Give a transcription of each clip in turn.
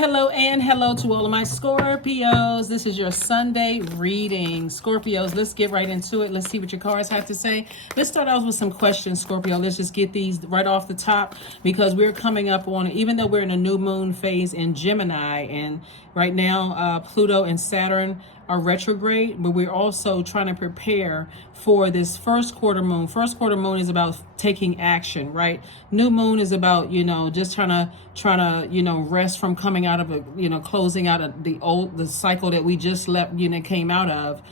And hello to all of my Scorpios. This is your Sunday reading. Scorpios, let's get right into it. Let's see what your cards have to say. Let's start out with some questions, Scorpio. Let's just get these right off the top because we're coming up on, even though we're in a new moon phase in Gemini, and right now Pluto and Saturn are retrograde, but we're also trying to prepare for this first quarter moon. First quarter moon is about taking action, right? New moon is about, just trying to, rest from coming out of closing out of the cycle that we just came out of.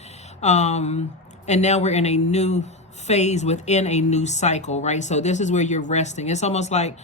And now we're in a new phase within a new cycle, right? So this is where you're resting. It's almost like,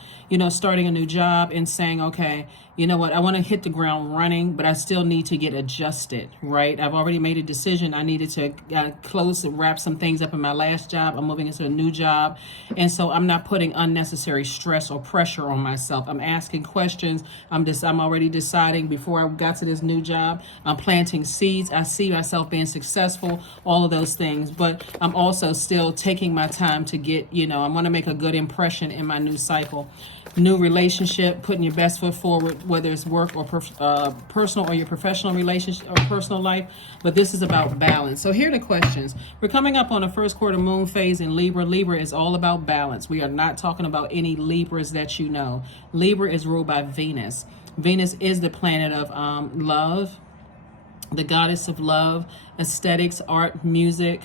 starting a new job and saying, okay, you know what, I want to hit the ground running, but I still need to get adjusted, right? I've already made a decision. I needed to close and wrap some things up in my last job. I'm moving into a new job. And so I'm not putting unnecessary stress or pressure on myself. I'm asking questions. I'm already deciding before I got to this new job. I'm planting seeds. I see myself being successful, all of those things. But I'm also still taking my time to get, I want to make a good impression in my new cycle. New relationship, putting your best foot forward, whether it's work or personal or your professional relationship or personal life. But this is about balance. So here are the questions. We're coming up on a first quarter moon phase in Libra. Libra is all about balance. We are not talking about any Libras that you know. Libra is ruled by Venus. Venus is the planet of love, the goddess of love, aesthetics, art, music.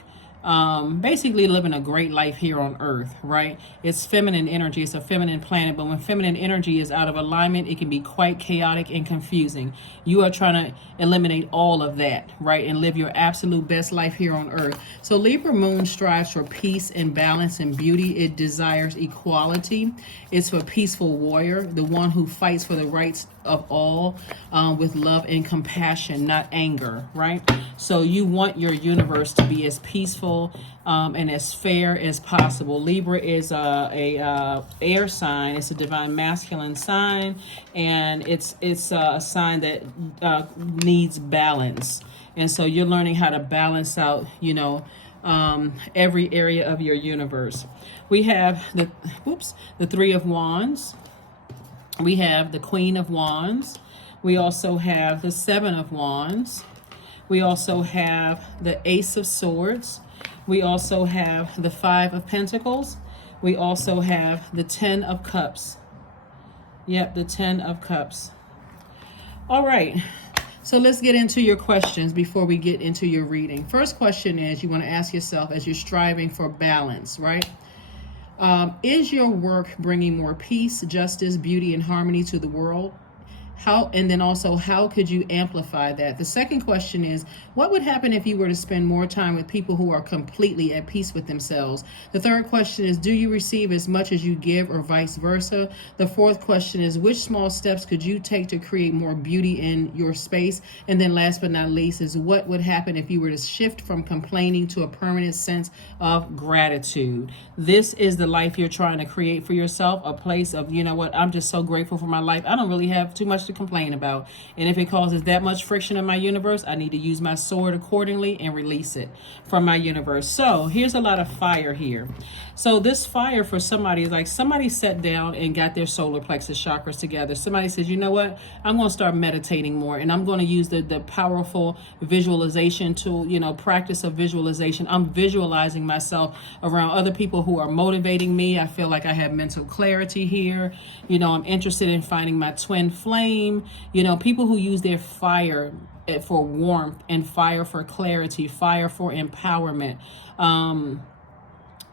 Basically living a great life here on earth, right? It's feminine energy. It's a feminine planet, but when feminine energy is out of alignment, it can be quite chaotic and confusing. You are trying to eliminate all of that, right? And live your absolute best life here on earth. So Libra moon strives for peace and balance and beauty. It desires equality. It's for peaceful warrior, the one who fights for the rights of all with love and compassion, not anger, right? So you want your universe to be as peaceful and as fair as possible. Libra is a air sign. It's a divine masculine sign, and it's a sign that needs balance. And so you're learning how to balance out, every area of your universe. We have the Three of Wands. We have the Queen of Wands. We also have the Seven of Wands. We also have the Ace of Swords. We also have the Five of Pentacles. We also have the Ten of Cups. Yep, the Ten of Cups. All right. So let's get into your questions before we get into your reading. First question is, you want to ask yourself as you're striving for balance, right? Is your work bringing more peace, justice, beauty, and harmony to the world? And then also, how could you amplify that? The second question is, what would happen if you were to spend more time with people who are completely at peace with themselves? The third question is, do you receive as much as you give or vice versa? The fourth question is, which small steps could you take to create more beauty in your space? And then last but not least is, what would happen if you were to shift from complaining to a permanent sense of gratitude? This is the life you're trying to create for yourself, a place of, I'm just so grateful for my life. I don't really have too much to complain about. And if it causes that much friction in my universe, I need to use my sword accordingly and release it from my universe. So here's a lot of fire here. So this fire for somebody is like somebody sat down and got their solar plexus chakras together. Somebody says, you know what, I'm going to start meditating more, and I'm going to use the powerful visualization tool, practice of visualization. I'm visualizing myself around other people who are motivating me. I feel like I have mental clarity here. I'm interested in finding my twin flame. People who use their fire for warmth and fire for clarity, fire for empowerment,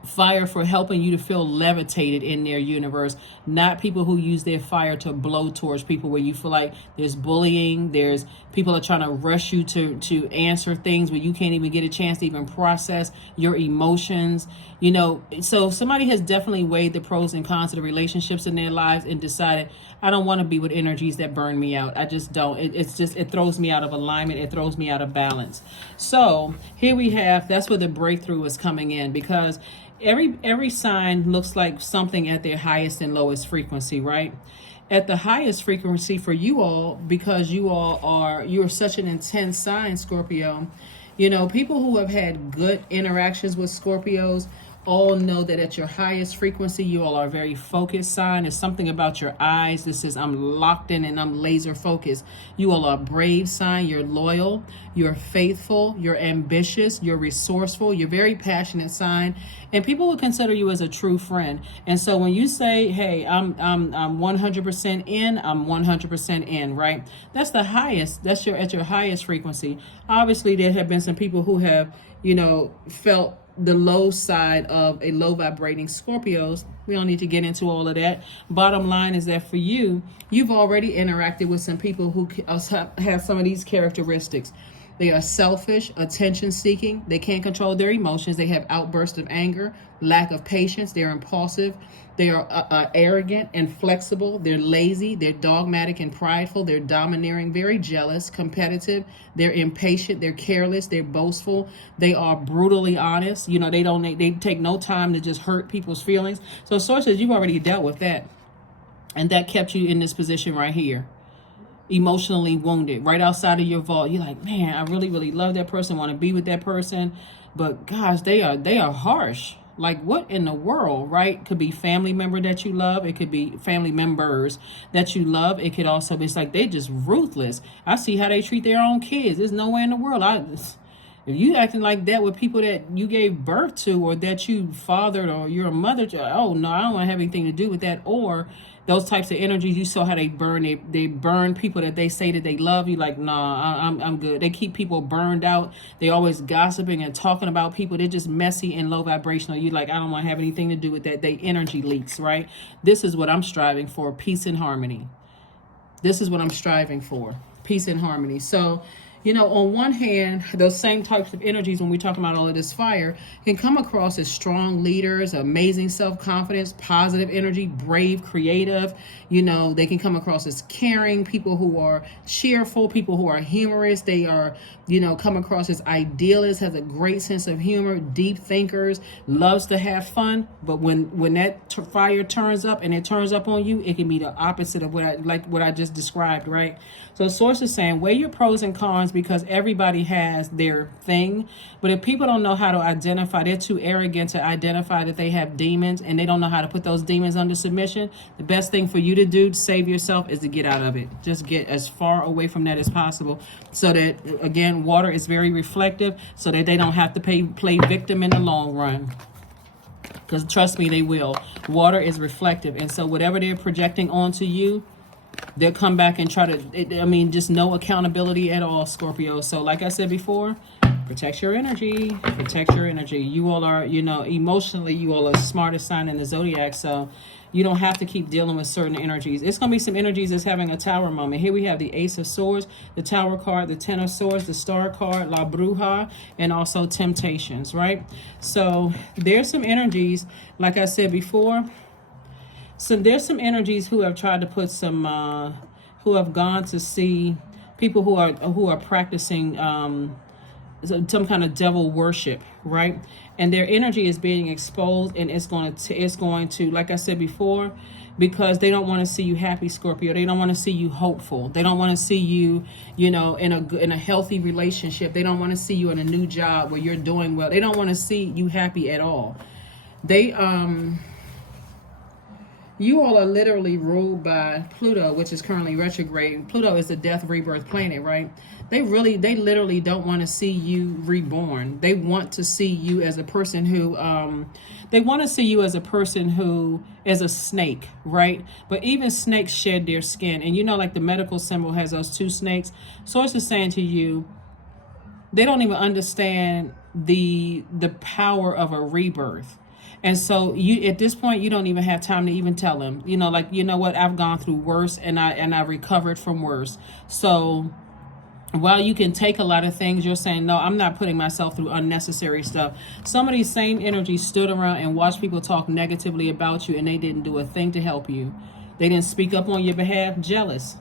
fire for helping you to feel levitated in their universe, not people who use their fire to blow towards people where you feel like there's bullying, there's people are trying to rush you to answer things where you can't even get a chance to even process your emotions. So somebody has definitely weighed the pros and cons of the relationships in their lives and decided, I don't want to be with energies that burn me out. I just don't. It throws me out of alignment. It throws me out of balance. So here we have, that's where the breakthrough is coming in, because every sign looks like something at their highest and lowest frequency, right? At the highest frequency for you all, because you're such an intense sign, Scorpio. People who have had good interactions with Scorpios all know that at your highest frequency, you all are a very focused sign. It's something about your eyes. This is, I'm locked in and I'm laser focused. You all are a brave sign. You're loyal. You're faithful. You're ambitious. You're resourceful. You're very passionate sign. And people will consider you as a true friend. And so when you say, hey, I'm 100% in, I'm 100% in, right? That's the highest. That's at your highest frequency. Obviously, there have been some people who have, felt the low side of a low vibrating Scorpios. We don't need to get into all of that. Bottom line is that for you, you've already interacted with some people who have some of these characteristics. They are selfish, attention seeking. They can't control their emotions. They have outbursts of anger, lack of patience. They're impulsive. They are arrogant and flexible. They're lazy. They're dogmatic and prideful. They're domineering, very jealous, competitive. They're impatient. They're careless. They're boastful. They are brutally honest. They take no time to just hurt people's feelings. So sources, you've already dealt with that. And that kept you in this position right here. Emotionally wounded, right outside of your vault. You're like, man, I really, really love that person, want to be with that person. But gosh, they are harsh. Like, what in the world, right? Could be family member that you love. It could be family members that you love. It could also be, it's like they just ruthless. I see how they treat their own kids. There's nowhere in the world. If you acting like that with people that you gave birth to or that you fathered or you're a mother to, oh no, I don't want to have anything to do with that. Or those types of energies, you saw how they burn. They burn people that they say that they love. You like, nah, I'm good. They keep people burned out. They always gossiping and talking about people. They're just messy and low vibrational. You like, I don't want to have anything to do with that. They energy leaks, right? This is what I'm striving for, peace and harmony. This is what I'm striving for, peace and harmony. So, on one hand, those same types of energies, when we talk about all of this fire, can come across as strong leaders, amazing self-confidence, positive energy, brave, creative. They can come across as caring, people who are cheerful, people who are humorous. They are, come across as idealists, has a great sense of humor, deep thinkers, loves to have fun. But when that fire turns up and it turns up on you, it can be the opposite of what I just described, right? So source is saying, weigh your pros and cons because everybody has their thing. But if people don't know how to identify, they're too arrogant to identify that they have demons and they don't know how to put those demons under submission. The best thing for you to do to save yourself is to get out of it. Just get as far away from that as possible so that, again, water is very reflective so that they don't have to play victim in the long run. Because trust me, they will. Water is reflective. And so whatever they're projecting onto you, they'll come back and try to, just no accountability at all, Scorpio. So like I said before, protect your energy. Protect your energy. You all are, emotionally, you all are the smartest sign in the Zodiac. So you don't have to keep dealing with certain energies. It's going to be some energies that's having a tower moment. Here we have the Ace of Swords, the Tower card, the Ten of Swords, the Star card, La Bruja, and also Temptations, right? So there's some energies, like I said before. So there's some energies who have tried to put some, who have gone to see people who are practicing some kind of devil worship, right? And their energy is being exposed, and it's going to, like I said before, because they don't want to see you happy, Scorpio. They don't want to see you hopeful. They don't want to see you, in a healthy relationship. They don't want to see you in a new job where you're doing well. They don't want to see you happy at all. You all are literally ruled by Pluto, which is currently retrograde. Pluto is the death rebirth planet, right? They literally don't want to see you reborn. They want to see you as a person who, as a snake, right? But even snakes shed their skin. And like the medical symbol has those two snakes. Source is saying to you, they don't even understand the power of a rebirth. And so at this point, you don't even have time to even tell them, what, I've gone through worse and I recovered from worse. So while you can take a lot of things, you're saying, no, I'm not putting myself through unnecessary stuff. Some of these same energies stood around and watched people talk negatively about you and they didn't do a thing to help you. They didn't speak up on your behalf. Jealous.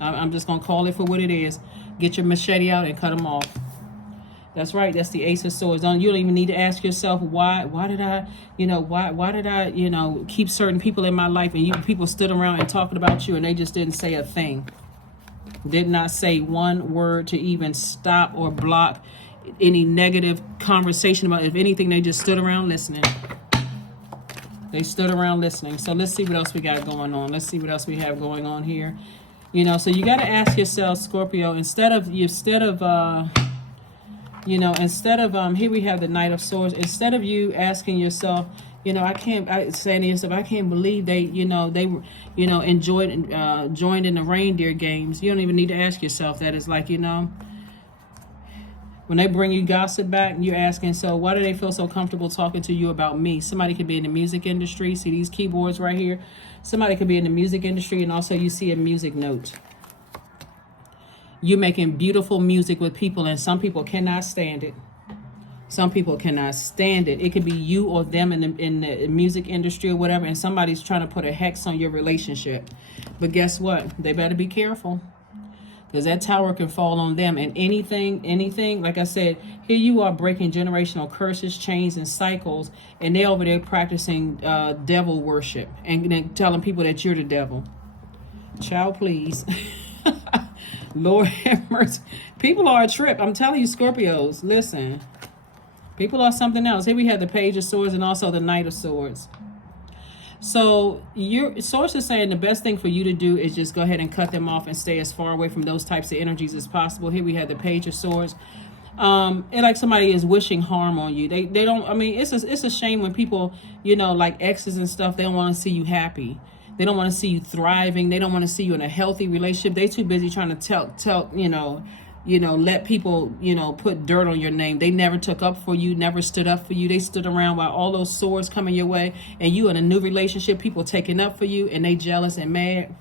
I'm just going to call it for what it is. Get your machete out and cut them off. That's right. That's the Ace of Swords. You don't even need to ask yourself why did I keep certain people in my life, and people stood around and talking about you and they just didn't say a thing. Did not say one word to even stop or block any negative conversation about. If anything, they just stood around listening. They stood around listening. So let's see what else we got going on. Let's see what else we have going on here. You know, so you got to ask yourself, Scorpio, instead of here we have the Knight of Swords. Instead of you asking yourself, you know, saying to yourself, I can't believe they enjoyed and joined in the reindeer games. You don't even need to ask yourself that. It's like, you know, when they bring you gossip back, you're asking, so why do they feel so comfortable talking to you about me? Somebody could be in the music industry. See these keyboards right here? Somebody could be in the music industry, and also you see a music note. You're making beautiful music with people, and some people cannot stand it. Some people cannot stand it. It could be you or them in the music industry or whatever, and somebody's trying to put a hex on your relationship. But guess what? They better be careful, because that tower can fall on them. And anything, like I said, here you are breaking generational curses, chains, and cycles, and they're over there practicing devil worship and then telling people that you're the devil. Child, please. Lord have mercy. People are a trip. I'm telling you, Scorpios, listen. People are something else. Here we have the Page of Swords and also the Knight of Swords. So your source is saying the best thing for you to do is just go ahead and cut them off and stay as far away from those types of energies as possible. Here we have the Page of Swords. And like somebody is wishing harm on you. They don't, I mean, it's a shame when people, you know, like exes and stuff, they don't want to see you happy. They don't want to see you thriving. They don't want to see you in a healthy relationship. They too busy trying to tell, let people, put dirt on your name. They never took up for you, never stood up for you. They stood around while all those swords coming your way, and you in a new relationship, people taking up for you, and they jealous and mad.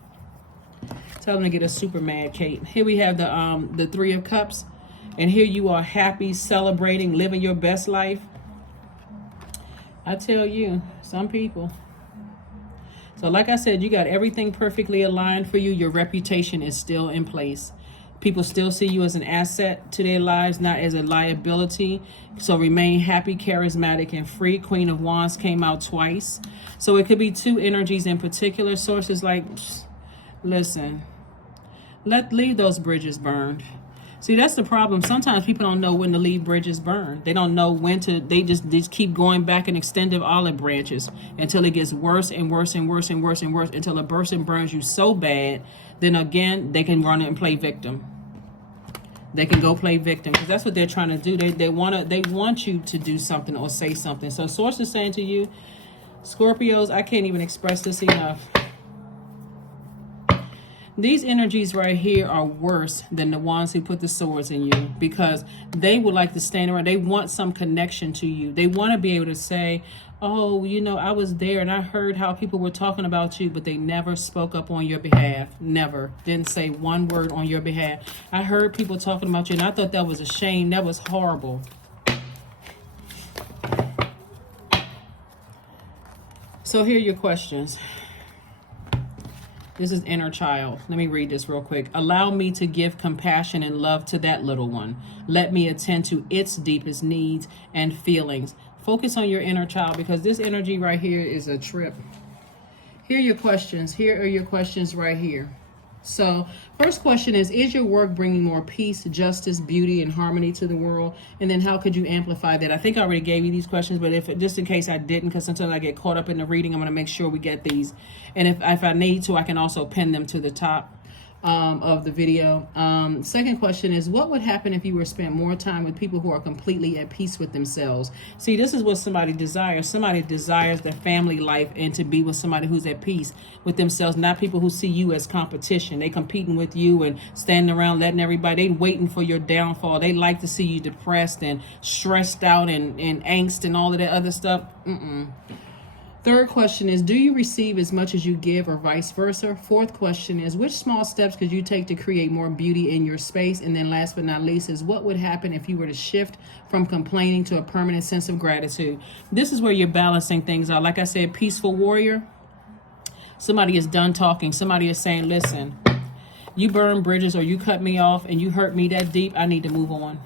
Tell them to get a super mad Kate. Here we have the Three of Cups, and here you are happy, celebrating, living your best life. I tell you, some people. So like I said, you got everything perfectly aligned for you. Your reputation is still in place. People still see you as an asset to their lives, not as a liability. So remain happy, charismatic, and free. Queen of Wands came out twice. So it could be two energies in particular. Sources like, listen, leave those bridges burned. See, that's the problem. Sometimes people don't know when to leave bridges burned. They don't know when to, they just keep going back and extended olive branches until it gets worse and worse and worse and worse and worse until a person burns you so bad, then again, they can run it and play victim. They can go play victim because that's what they're trying to do. They want you to do something or say something. So source is saying to you, Scorpios, I can't even express this enough. These energies right here are worse than the ones who put the swords in you, because they would like to stand around. They want some connection to you. They want to be able to say, oh, I was there and I heard how people were talking about you, but they never spoke up on your behalf. Never. Didn't say one word on your behalf. I heard people talking about you and I thought that was a shame. That was horrible. So here are your questions. This is inner child. Let me read this real quick. Allow me to give compassion and love to that little one. Let me attend to its deepest needs and feelings. Focus on your inner child, because this energy right here is a trip. Here are your questions. Here are your questions right here. So first question is your work bringing more peace, justice, beauty, and harmony to the world? And then how could you amplify that? I think I already gave you these questions, but if just in case I didn't, because sometimes I get caught up in the reading, I'm going to make sure we get these. And if I need to, I can also pin them to the top of the video. Second question is, what would happen if you were spent more time with people who are completely at peace with themselves? See, this is what somebody desires. Somebody desires their family life and to be with somebody who's at peace with themselves, not people who see you as competition. They competing with you and standing around letting everybody, they waiting for your downfall. They like to see you depressed and stressed out and angst and all of that other stuff. Third question is, do you receive as much as you give, or vice versa? Fourth question is, which small steps could you take to create more beauty in your space? And then last but not least is, what would happen if you were to shift from complaining to a permanent sense of gratitude? This is where you're balancing things out. Like I said, peaceful warrior. Somebody is done talking. Somebody is saying, listen, you burn bridges or you cut me off and you hurt me that deep. I need to move on.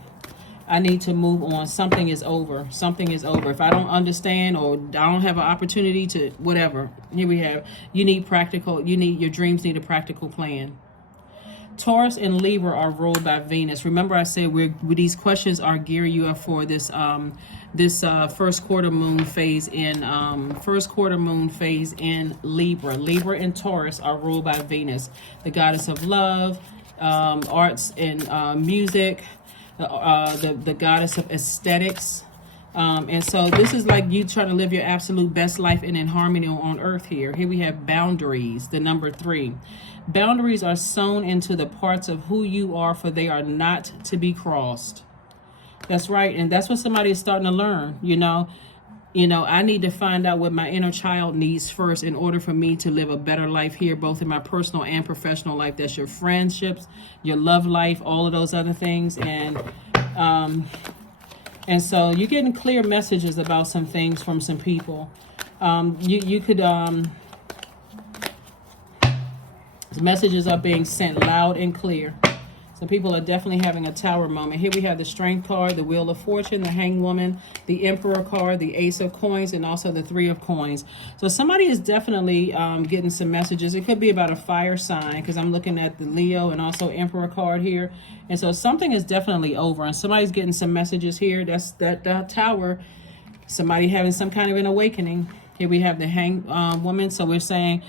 I need to move on. Something is over. Something is over. If I don't understand or I don't have an opportunity to whatever, here we have, your dreams need a practical plan. Taurus and Libra are ruled by Venus. Remember, I said these questions are gearing you up for this first quarter moon phase in Libra. Libra and Taurus are ruled by Venus, the goddess of love, arts and music, the goddess of aesthetics. And so this is like you trying to live your absolute best life and in harmony on earth here. Here we have boundaries, the number 3. Boundaries are sewn into the parts of who you are, for they are not to be crossed. That's right. And that's what somebody is starting to learn. I need to find out what my inner child needs first in order for me to live a better life here, both in my personal and professional life. That's your friendships, your love life, all of those other things. And so you're getting clear messages about some things from some people. You could messages are being sent loud and clear. Some people are definitely having a tower moment. Here we have the Strength card, the Wheel of Fortune, the Hanged Woman, the Emperor card, the Ace of Coins, and also the 3 of Coins. So somebody is definitely getting some messages. It could be about a fire sign, because I'm looking at the Leo and also Emperor card here. And so something is definitely over, and somebody's getting some messages here. That's that Tower. Somebody having some kind of an awakening. Here we have the Hanged Woman. So we're saying,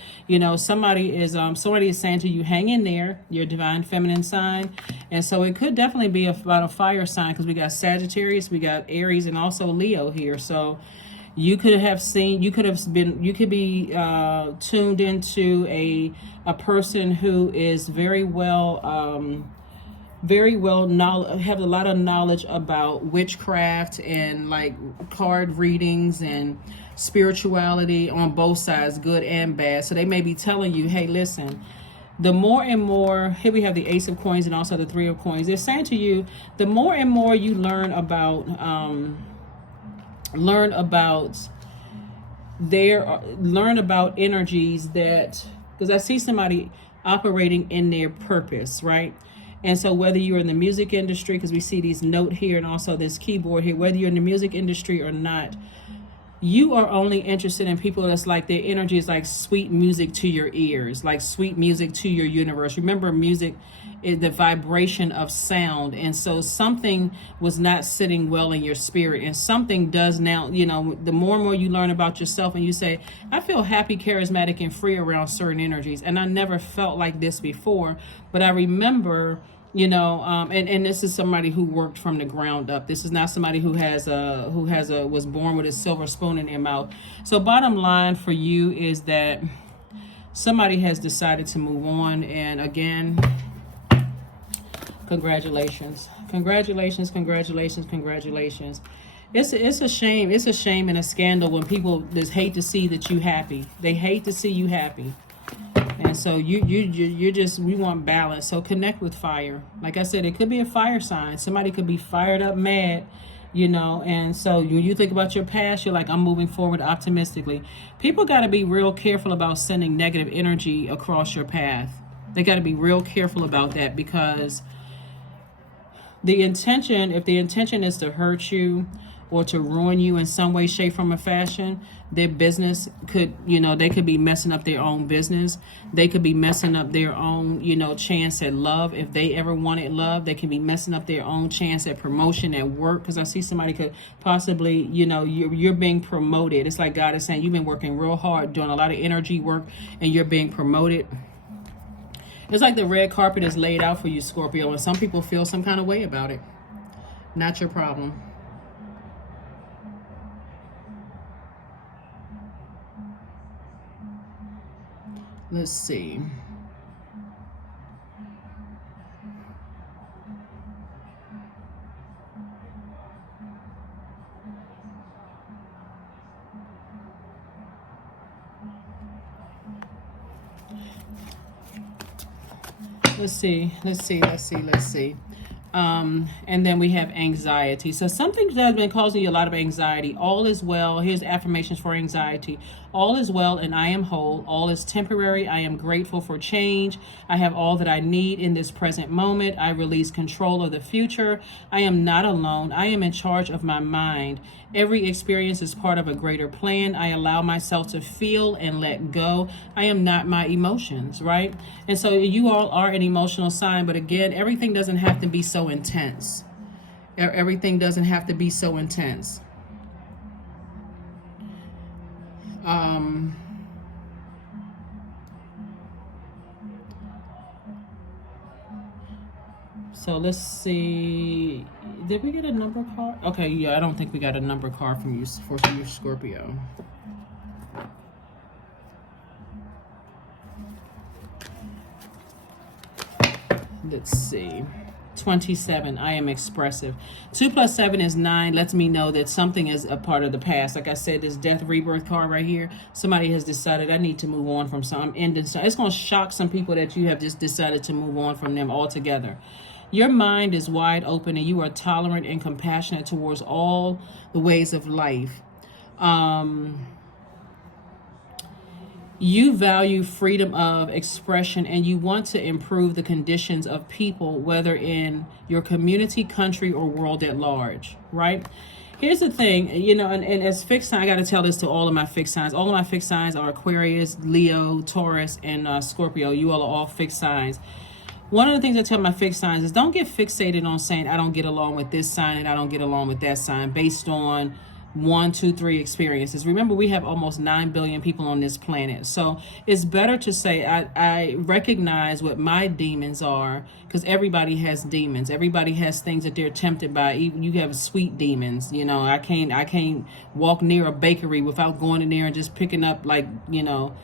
somebody is saying to you, hang in there, your divine feminine sign. And so it could definitely be about a fire sign, because we got Sagittarius, we got Aries, and also Leo here. So you could be tuned into a person who is very well have a lot of knowledge about witchcraft and like card readings and spirituality on both sides, good and bad. So they may be telling you, hey, listen, the more and more, here we have the Ace of Coins and also the 3 of Coins. They're saying to you, the more and more you learn about energies that, because I see somebody operating in their purpose, right? And so whether you're in the music industry, because we see these note here and also this keyboard here, whether you're in the music industry or not, you are only interested in people that's like their energy is like sweet music to your ears, like sweet music to your universe. Remember, music is the vibration of sound. And so something was not sitting well in your spirit, and something does now. The more and more you learn about yourself and you say, I feel happy, charismatic, and free around certain energies. And I never felt like this before, but I remember, and this is somebody who worked from the ground up. This is not somebody who was born with a silver spoon in their mouth. So bottom line for you is that somebody has decided to move on. And again, congratulations. It's a shame. It's a shame and a scandal when people just hate to see that you happy. They hate to see you happy. And so we want balance. So connect with fire. Like I said, it could be a fire sign. Somebody could be fired up, mad, and so when you think about your past, you're like, I'm moving forward optimistically. People got to be real careful about sending negative energy across your path. They got to be real careful about that, because if the intention is to hurt you or to ruin you in some way, shape, form, or fashion, their business could, they could be messing up their own business. They could be messing up their own, chance at love. If they ever wanted love, they can be messing up their own chance at promotion at work. Because I see somebody could possibly, you're being promoted. It's like God is saying, you've been working real hard, doing a lot of energy work, and you're being promoted. It's like the red carpet is laid out for you, Scorpio, and some people feel some kind of way about it. Not your problem. Let's see. Let's see. And then we have anxiety. So something that has been causing you a lot of anxiety. All is well. Here's affirmations for anxiety. All is well and I am whole. All is temporary. I am grateful for change. I have all that I need in this present moment. I release control of the future. I am not alone. I am in charge of my mind. Every experience is part of a greater plan. I allow myself to feel and let go. I am not my emotions, right? And so you all are an emotional sign, but again, everything doesn't have to be so intense. Everything doesn't have to be so intense. So let's see. Did we get a number card? Okay, yeah, I don't think we got a number card from you for your Scorpio. Let's see. 27, I am expressive. 2 plus 7 is 9. Lets me know that something is a part of the past. Like I said, this death rebirth card right here. Somebody has decided I need to move on from some. I'm ending. So it's going to shock some people that you have just decided to move on from them altogether. Your mind is wide open and you are tolerant and compassionate towards all the ways of life. You value freedom of expression and you want to improve the conditions of people, whether in your community, country, or world at large, right? Here's the thing, you know, and as fixed sign, I got to tell this to all of my fixed signs. All of my fixed signs are Aquarius, Leo, Taurus, and Scorpio. You all are all fixed signs. One of the things I tell my fixed signs is don't get fixated on saying I don't get along with this sign and I don't get along with that sign based on 1, 2, 3 experiences. Remember, we have almost 9 billion people on this planet. So it's better to say, I recognize what my demons are, because everybody has demons. Everybody has things that they're tempted by. Even you have sweet demons. You know, I can't walk near a bakery without going in there and just picking up, like, you know,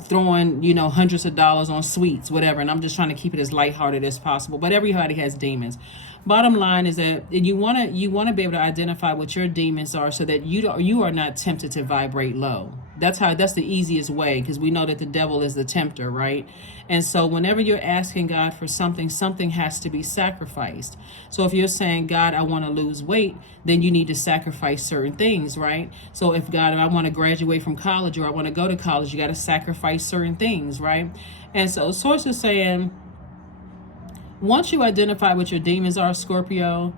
throwing, you know, hundreds of dollars on sweets, whatever. And I'm just trying to keep it as lighthearted as possible. But everybody has demons. Bottom line is that you want to be able to identify what your demons are so that you are not tempted to vibrate low. That's the easiest way, because we know that the devil is the tempter, right? And so whenever you're asking God for something has to be sacrificed. So if you're saying, God, I want to lose weight, then you need to sacrifice certain things, right? So if God, I want to graduate from college or I want to go to college, you got to sacrifice certain things, right? And so Source is saying, once you identify what your demons are, Scorpio,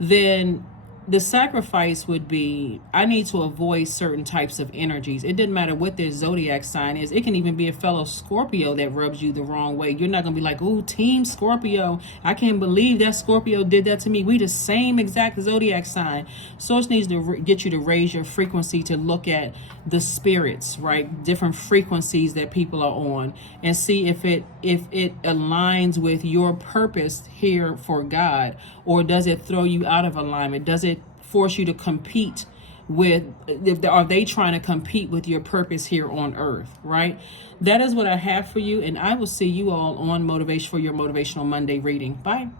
then the sacrifice would be, I need to avoid certain types of energies. It didn't matter what their zodiac sign is. It can even be a fellow Scorpio that rubs you the wrong way. You're not going to be like, ooh, team Scorpio. I can't believe that Scorpio did that to me. We the same exact zodiac sign. Source needs to get you to raise your frequency to look at the spirits, right? Different frequencies that people are on, and see if it aligns with your purpose here for God, or does it throw you out of alignment? Does it force you to compete with, are they trying to compete with your purpose here on earth, right? That is what I have for you, and I will see you all on Motivation for your Motivational Monday reading. Bye.